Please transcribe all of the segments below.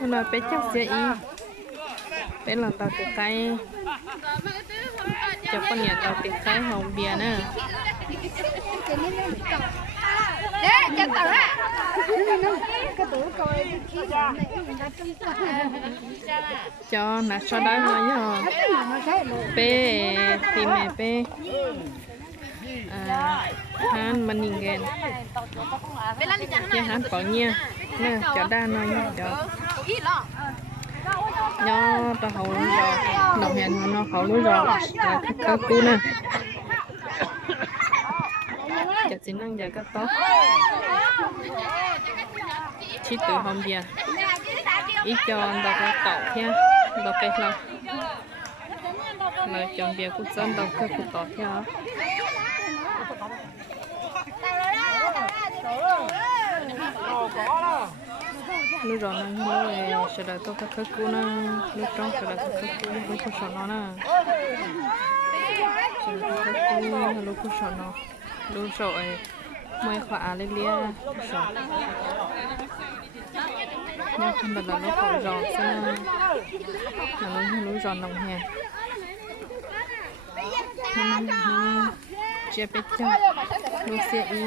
Nó bé chắc sẽ y bé là tàu tiệt cái cho con nhà tàu tiệt cái hồng bia nè cho nè sau đó nói nhá bé thì mẹ bé han mình nhìn ghen cho han có nha nè cho đa nói nhá cho nhớ tao hậu luôn rồi đồng hẹn nó hậu luôn rồi là các cô nè chặt xin năng giờ các tốt chỉ từ hôm bia ít cho tao có tàu nha tao cây lâu lời chọn bia quốc dân tao có cụ tàu nha lúc rồi nó lúc sẽ đợi tôi các cô nè lúc trong sẽ đợi các cô lúc cô sợ nó nè sẽ đợi các cô lúc cô sợ nó lúc rồi mới khỏa lên lia sợ nhưng không phải là lúc khổ giò xem là lúc giò nồng hè chia bếp cho lúc xe y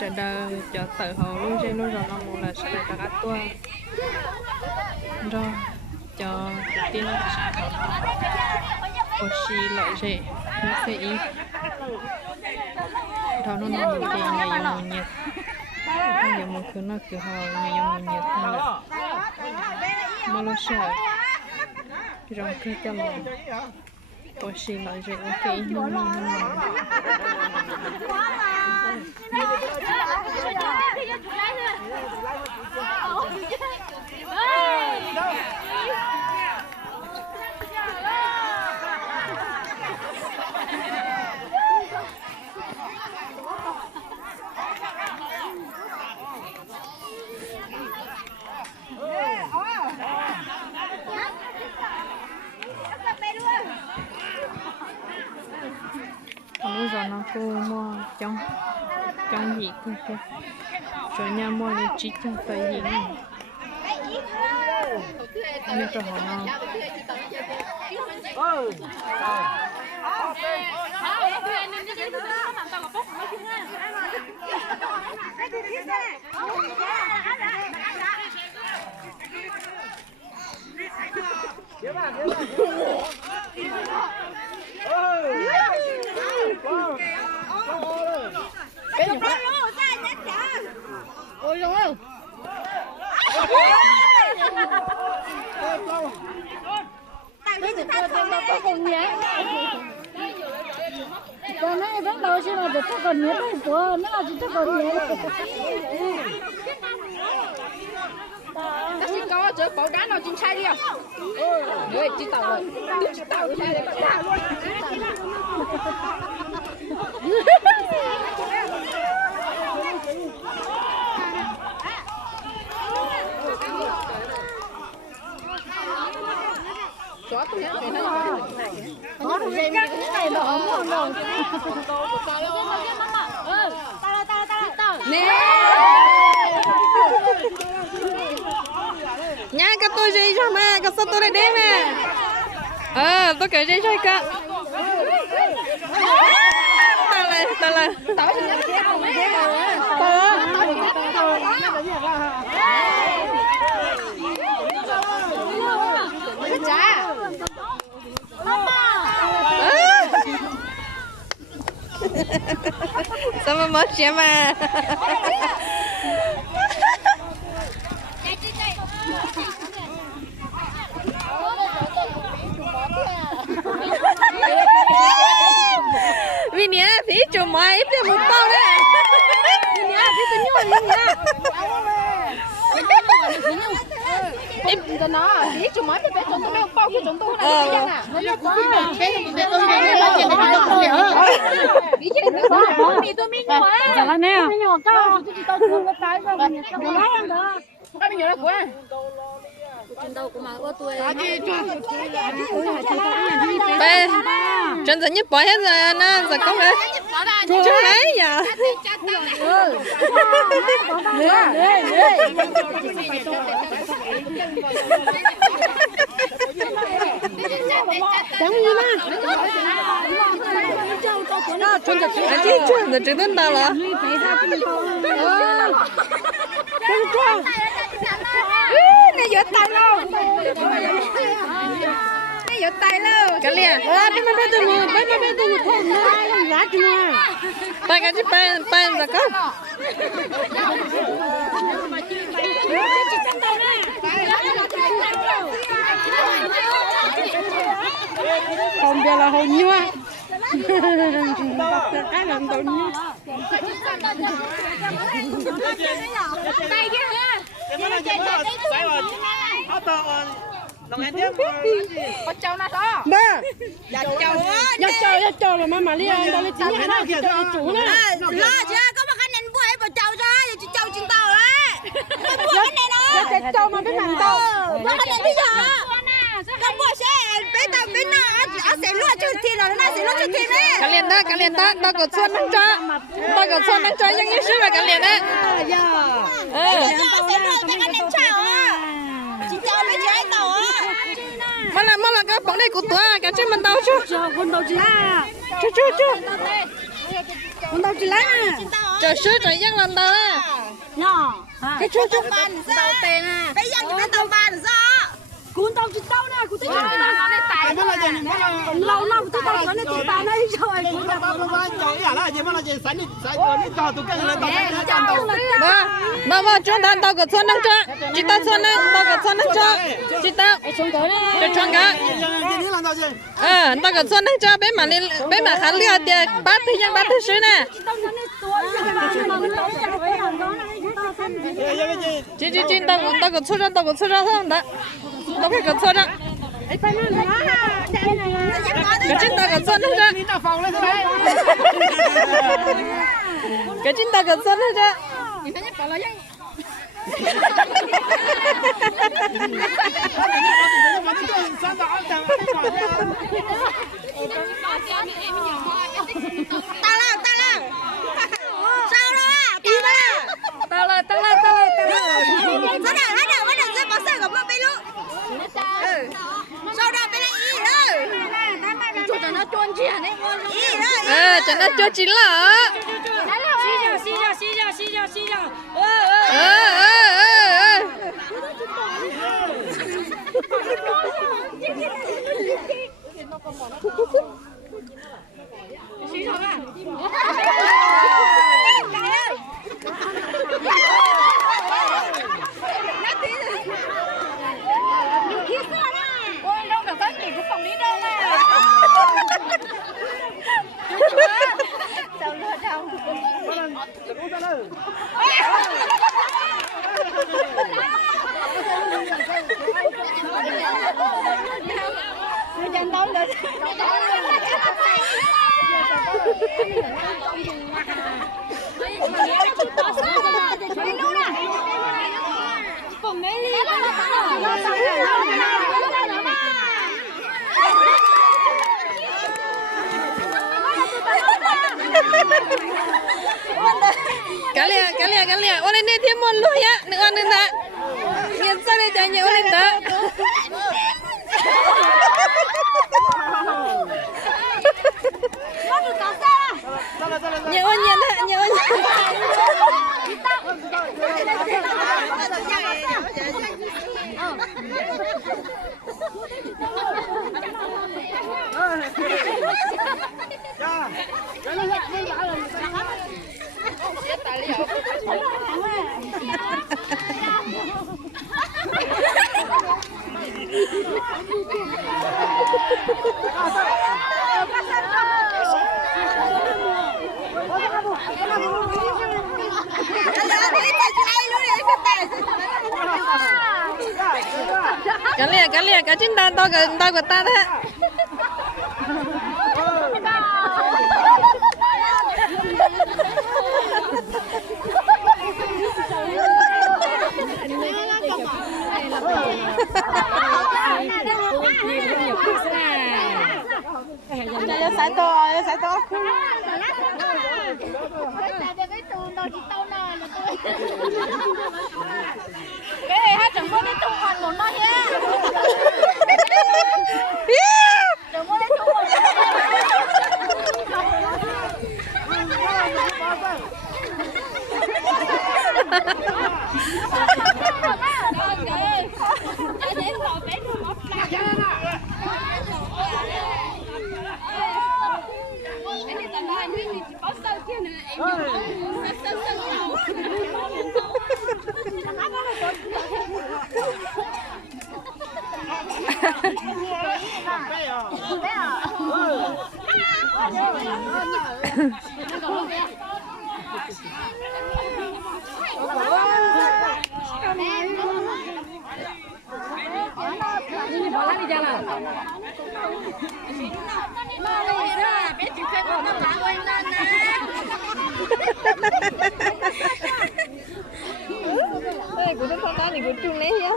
sẽ đợi cho tự hồ lúc trên lúc rồi nó muốn là sẽ đợi các tua rồi cho tin oxy lợi rễ nó sẽ ý đó nó nằm thì ngày dùng nhiệt bây giờ một thứ nó kiểu hồ ngày dùng nhiệt thôi mà nó sợ rồi cứ cho mình oxy lợi rễ ok nó lúc rồi nó cô mua trong gì thôi kìa rồi nhà mua để chỉ trong tay gì này như cho họ nó ôi rồi bây giờ ta còn nhé còn này bắt đầu xem là ta còn nhé đấy của nó là ta còn nhé ta chỉ có chỗ bộ đá nào trên sai đi không rồi chỉ tàu rồi chỉ tàu sai để bắt đá luôn chó tôi nhớ cái nó có được cái này đó không đâu nè nha cái tôi gì cho mà cái sao tôi lại đem mà tôi kể gì cho cả ta là tao chỉ nhớ cái đầu mấy chả sao mà mất chém mà vì nhá thì chủ máy ít thì một bao đấy vì nhá thì tôi nhung nhá em cho nó tí chúng mới phải chúng tôi mới bao khi chúng tôi là cái nào bí chứ đi tôi mình quá giờ là nè cái mình nhớ là quá bé chân giờ nhấp bỏ hết rồi nè giờ có cái chú lấy giờ chị chưa được chữ tên đâu là này giật tay luôn này giật tay luôn cái liền bên tôi thôn nó giá chứ tay cái chiếc bay giờ có không giờ là hồi nhua cái làm tao nhua tay kia hả con trâu nào đó ba dạ trâu là mà đi ăn tao lấy chín cái nào trâu chủ nữa lo chưa có một cái nền bùa ấy bảo trâu cho trâu trên tàu đấy bùa cái này nó dạ trâu mà biết làm tao bùa cái này bây giờ không bùa sẽ bên nào ở sẽ lúa cho thiên rồi nó sẽ lúa cho thiên đấy cái liền đó tao có xuân đang cho những cái sự là cái liền đấy sẽ lúa cho cái nền trâu chỉ trâu mới chơi tàu mà là cái bóng này của tôi cái trên mình tao chứ con tàu chỉ là chú con tàu chỉ là chờ sữa chạy dân lần tao đấy nhỏ cái chú ban tàu tên à bây giờ chúng tàu ban sao cuốn tàu chỉ tàu nè cuốn tàu chỉ tàu này tại lâu tôi tàu nó chỉ tàu này rồi ba chúng ta tao có xuân đang cho chị ta xuân đang tao có xuân đang cho chị ta cho chọn cả tao có xuân đang cho bé mà khán liệt thì bát thì nhưng bát thứ sữa nè chị tao có xuân ra không đó tao phải có xuân ra cái chân tao có xuân ra cái chân tao có xuân ra cho nó cho chị lỡ cái liền ôn lên thêm một lúa nhá đừng ăn đừng đã nghiền sang đây chạy nhiều lên đó nhiều ôn nhiên đấy nhiều ôn Cá lìa cá chín đan to của ta đấy. Sải to. Cái này hát chẳng có cái tung còn một nó nhé. Chẳng có cái tung còn. Đây của tôi con này của chung đấy nhá.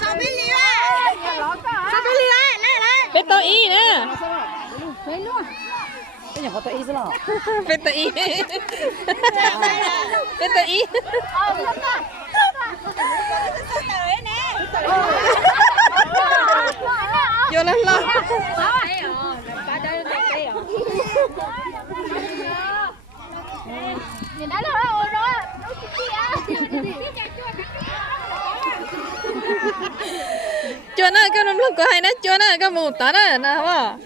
Sao biết đi lại. Bé tôi y nè. cái nhà họ tự ý chứ nào Bé tôi y. Bé tôi y. Vô lên lo. Nhìn đã rồi rồi. Chua nó cái nấm lông của hai nó chua nó cái mù tả nó nè hả?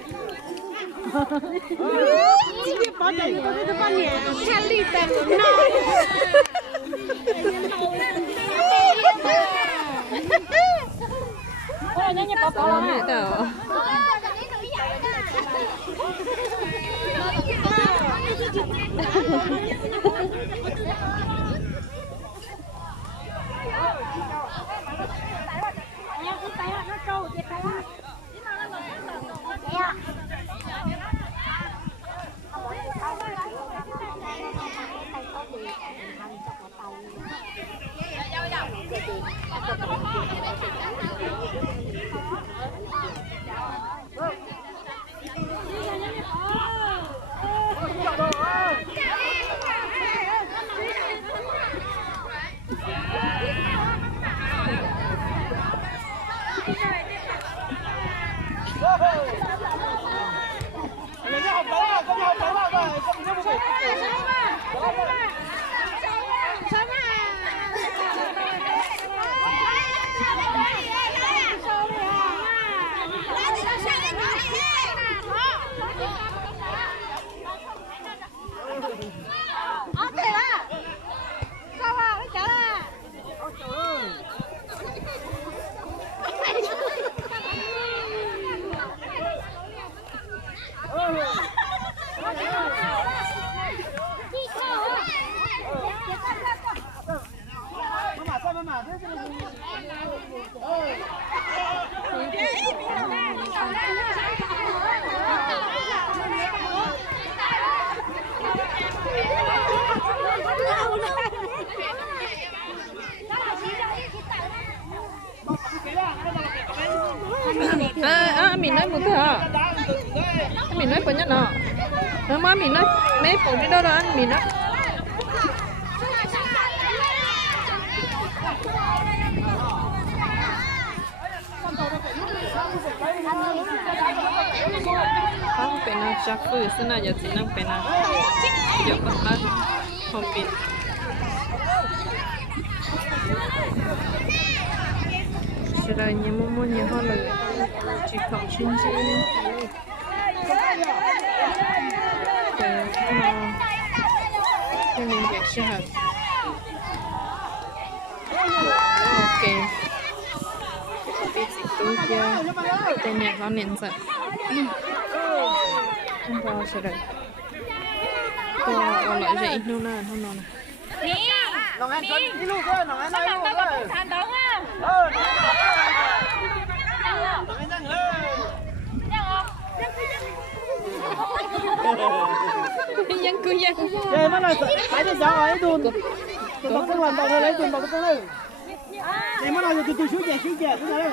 Mình nói một thứ hả? Mình nói bao nhiêu nào? Nó má mình nói mấy phòng đi đâu đó ăn mình nói. Không phải nào chắc phơi xin nào giờ chỉ năng phải nào giờ còn bắt không biết. Sẽ là những món nhiều hơn là chỉ còn xin chứ. Cho nên việc sẽ hợp. Ok. Biết gì tôi chưa? Tên nhạc nó nền giật. Không bao giờ đấy. Tôi ở lại dậy nó nè, không nó nè. Lòng ăn con đi luôn thôi, lòng ăn này luôn thôi. Sàn đó á. Lòng ăn răng ơi. Nhân cứ nhân. Đây mà này, phải đi sao ấy đun. Tôi bọc cái hoàn bọc này lấy tiền bọc cái này. Đây mà này tôi xuống chè cái này.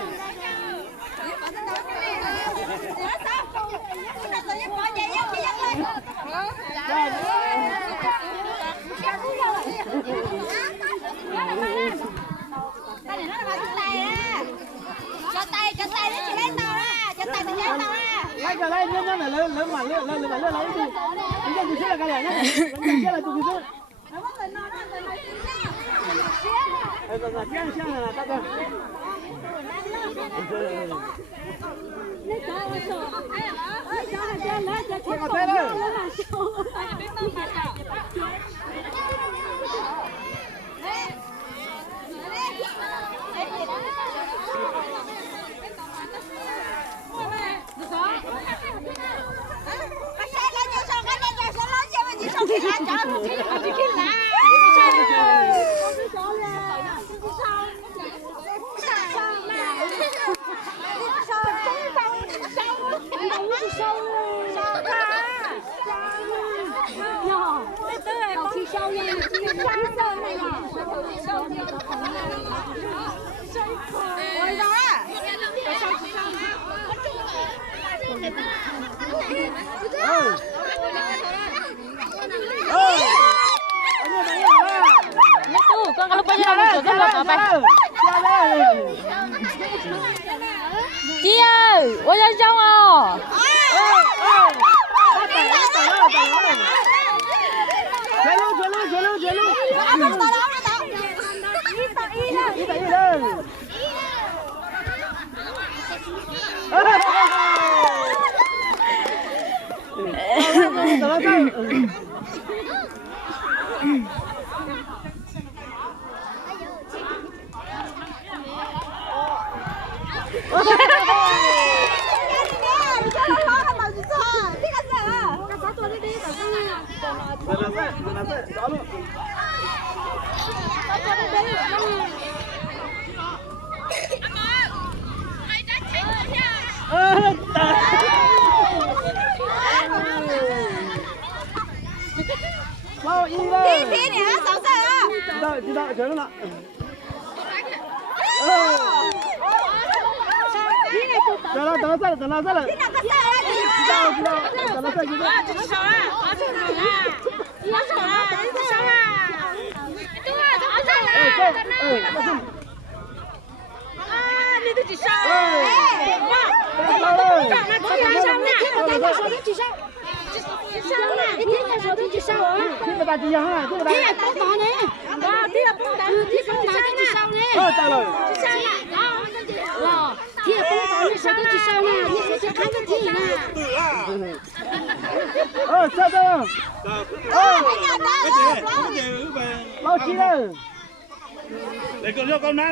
Cho tay nó chỉ lấy tao ra, cho tay nó lấy tao ra. Lấy cái này nhá này lớn mà lấy đi. Anh cho tôi xíu là cái này nhá. Anh cho là tôi xíu. Rồi xem là ta coi. Con kalau punya nama con lột apa? Chị ơi, ôi ra trong à? Chạy luôn. Tí nữa, sáu giờ. Chị đợi chờ nó. Chờ nó ra. Để con cho con má đi.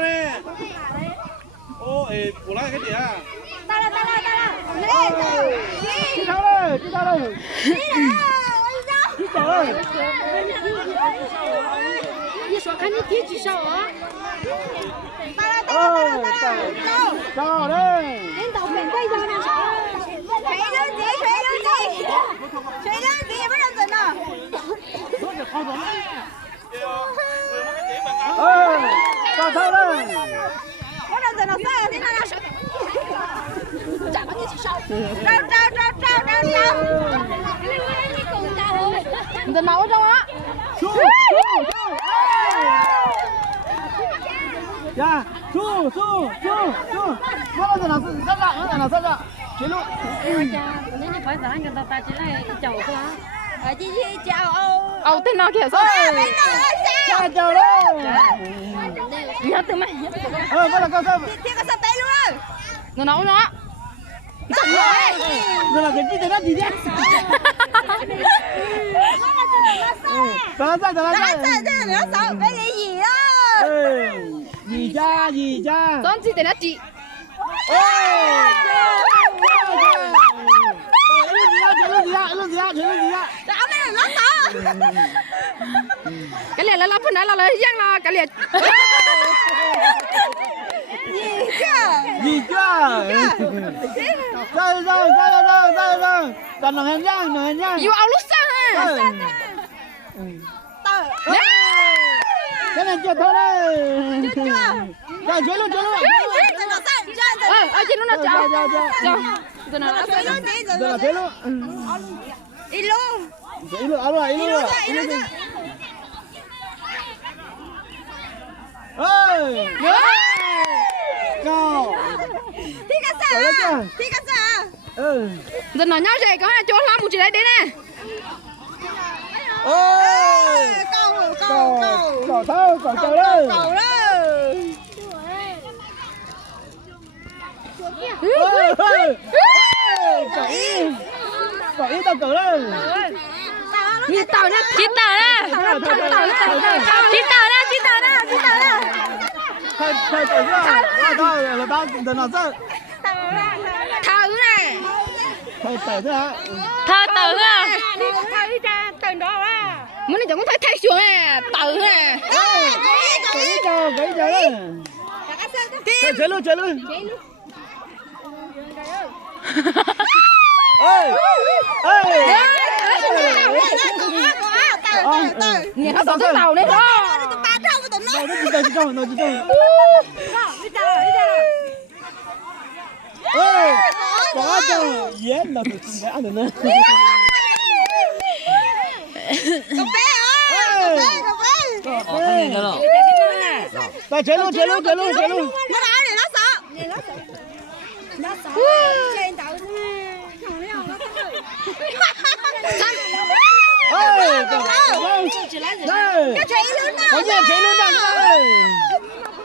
Ô, của nó cái gì à? Ta là. Chị sao đây? Đi nào. Đi xuống看你第几少啊？ Chào đây. Đến tàu mình quay giờ nào sao? Thủy đơn gì bắt đầu dần à? Chào thơ đây. Bắt đầu dần nào sao? Thế nào nào? Chào bao nhiêu chỉ sao? Trao. Dần máu trong á. Dạ, su. Nó là rất lạ. Chế luôn. Nếu như phải giảng người ta chỉ là chầu thôi á. Chị chào Âu. Âu tên nó kìa sao? Chào đâu. Nhớ từ mày. Vẫn là con sao? Thì có sắp tay luôn. Nó nấu nó. Chẳng rồi. Rồi là cái gì thế đó gì đấy? Nó sao? Nó sao? Cái gì đó? Gì cha? Con gì tên nó chị. Ôi! cái liền là lắp phần đó là lấy giang là cái liền gì chưa rồi còn nó hình nhang yêu áo lúc sang ha cái này chưa thôi đấy rồi chơi luôn ở trên nó chào rồi nó chơi luôn đi luôn ơi cao thi cái sao giờ nó nhau rồi có hai chỗ làm một chuyện đấy nè ơi cầu trời đấy cầu ý tao cầu đấy như tàu nè chín tàu nè chín tàu nè thầy tao là tao từ nào sao thầu này thầy tao thế hả thầu tử à từ đó à muốn chẳng có thấy thay xuống nè tử nè cái đấy chơi luôn ơi nhìn nó tàu tàu đấy đó ơi có cho dễ là được đã được nữa ta chơi luôn nó đá để nó sợ trên tàu ơi chơi luôn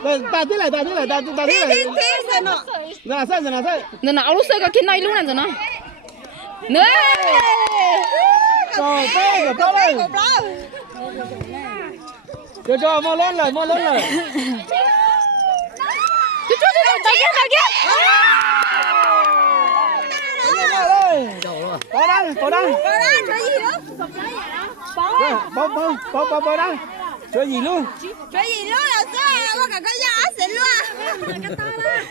đây ta tí lại ra sao giờ nó lúc xưa có cái này luôn nè giờ nó nữa rồi bé của đây cho mua lớn rồi chú tao kia có đang chơi gì nữa bó đang chơi gì luôn là sao có cả cái giá xịn luôn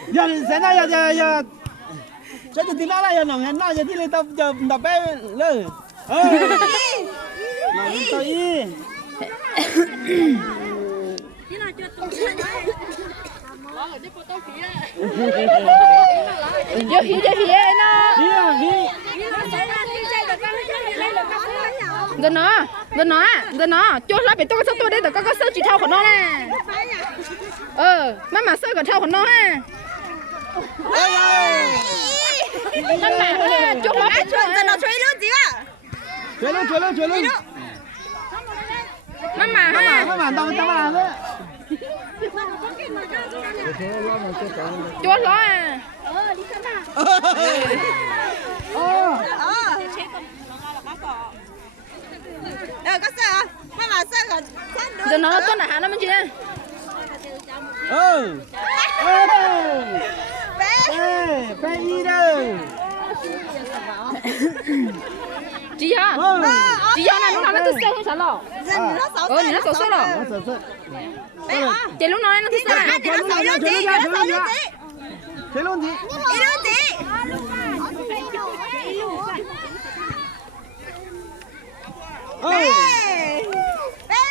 giờ sẽ nói giờ chơi từ nó lại nó hẹn nói giờ thì lên tao giờ đập bé lên tao y giờ khi nó giờ nó cho lá bị tôi sao tôi đây tao có sơ chỉ thao của nó nè mà sơ còn thao của nó ha mà cho lá bị giờ nó chơi luôn gì à chơi luôn mà tao làm đấy cho nó à có sợ mà sợ còn giờ nó tuần là nó mới chị nè bé đi đâu chị hả này lúc nào nó thức sớm sao lọ nó sớm sớm rồi chị lúc nào nó thức sớm à chơi luôn gì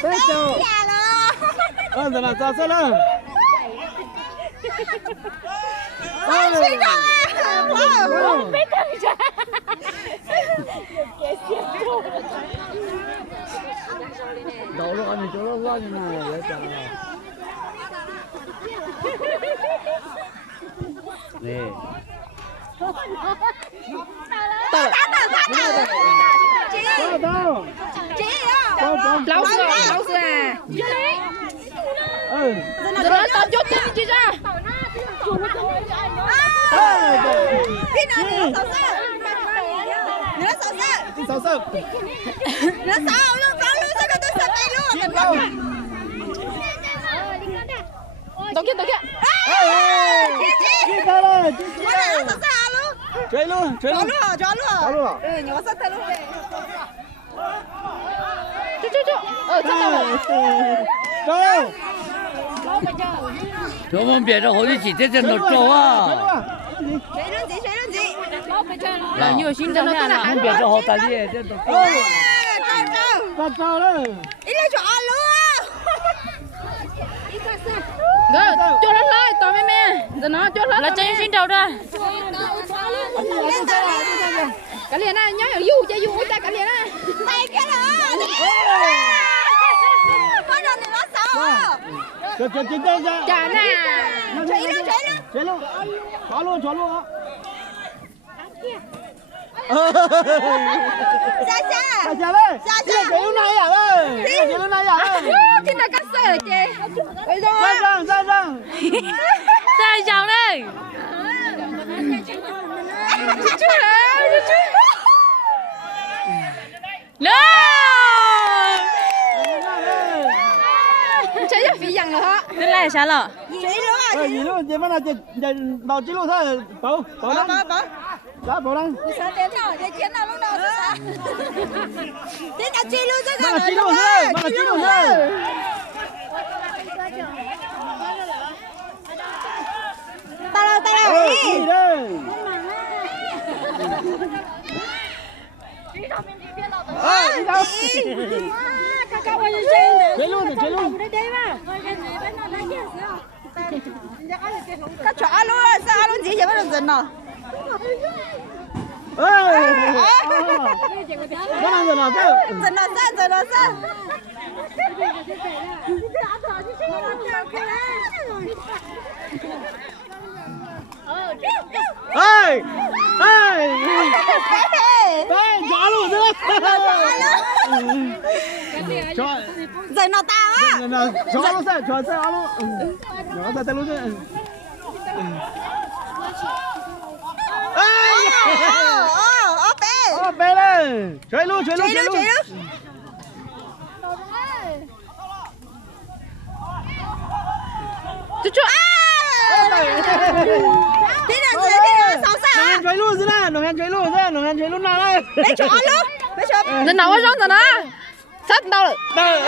bé chào giờ là sao sao nữa đổ luôn anh chỗ đó như này để chờ nè lâu xưa à giờ nó tao chốt tên chị ra cái nào nó sợ sao sao nó sợ luôn sao tôi sợ tay luôn tao kia chơi luôn nhỏ sợ tay luôn chú 走。 咱们别着好几几天都走啊！là nhiều xin cho nó tên là 咱们别着好大力，这都。走了。 rồi cho nó lại tao mẹ mẹ giờ nó cho nó là chơi xin đầu ra cái liền này nhớ dù chơi dù ta cái liền này tay cái đó có đồ này nó xấu chả nè chạy luôn xóa luôn á xa xa chạy lên chạy lúc này à ơi chạy lúc này à ơi thì là cắt sợi chơi bây giờ ra sai chào đây chú no chơi cho phi rằng rồi hả thế này sao lọ gì luôn chị bắt đầu chị đầu chị luôn thôi bảo đó bảo đang sao đến nào để chiến nào lúc nào sao thế nào chi luôn chứ bắt đầu chị luôn thôi ta đâu gì đây đi đâu chạy luôn cá chó luôn sao luôn gì vậy bắt đầu dần nào dần nào sao chó luôn nữa dần nào tao á chó luôn sao chó sao luôn nó sao tay luôn chứ bé lên chơi luôn chú chú thế nào sao sao nó chơi luôn ra nó chơi luôn nào đây bé chó luôn nên nào ở trong rồi đó sắp đâu rồi